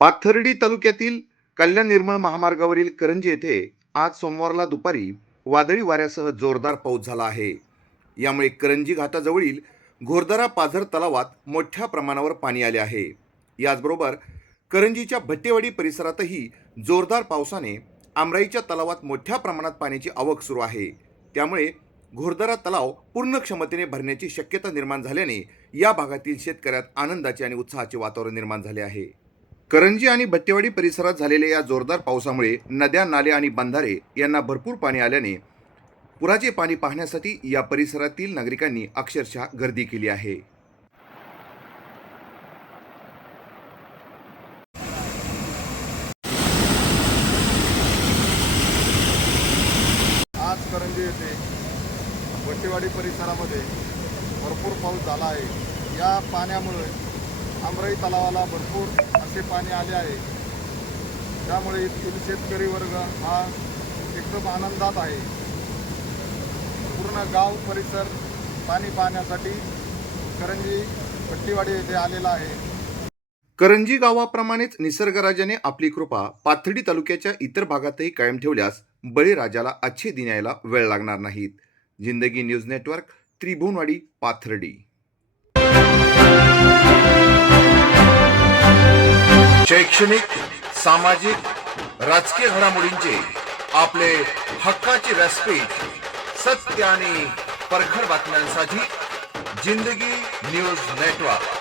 पाथर्डी तालुक्यातील कल्याण निर्मळ महामार्गावरील करंजी येथे आज सोमवारला दुपारी वादळी वाऱ्यासह जोरदार पाऊस झाला आहे. यामुळे करंजी घाटाजवळील घोरदरा पाझर तलावात मोठ्या प्रमाणावर पाणी आले आहे. याचबरोबर करंजीच्या भट्टेवाडी परिसरातही जोरदार पावसाने आमराईच्या तलावात मोठ्या प्रमाणात पाण्याची आवक सुरू आहे. त्यामुळे घोरदरा तलाव पूर्ण क्षमतेने भरण्याची शक्यता निर्माण झाल्याने या भागातील शेतकऱ्यात आनंदाचे आणि उत्साहाचे वातावरण निर्माण झाले आहे. करंजी आणि भट्टेवाडी परिसरात झालेल्या या जोरदार पावसामुळे नद्या, नाले आणि बंधारे यांना भरपूर पाणी आल्याने पुराचे पाणी पाहण्यासाठी या परिसरातील नागरिकांनी अक्षरशः गर्दी केली आहे. आज करंजी येथे भट्टेवाडी परिसरामध्ये भरपूर पाऊस झाला आहे. या पाण्यामुळे आमराई तलावाला भरपूर असे पाणी आले आहे. त्यामुळे येथील शेतकरी वर्ग हा एकदम आनंदात आहे. पूर्ण गाव परिसर पाणी पाहण्यासाठी करंजी भट्टेवाडी येथे आलेला आहे. करंजी गावाप्रमाणेच निसर्गराजाने आपली कृपा पाथर्डी तालुक्याच्या इतर भागातही कायम ठेवल्यास बळीराजाला अच्छे दिन यायला वेळ लागणार नाहीत. जिंदगी न्यूज नेटवर्क, त्रिभुवनवाडी, पाथर्डी. शैक्षणिक, सामाजिक, राजकीय घडामोडींचे आपले हक्काचे व्यासपीठ, सत्य आणि परखड बातम्यांसाठी जिंदगी न्यूज नेटवर्क.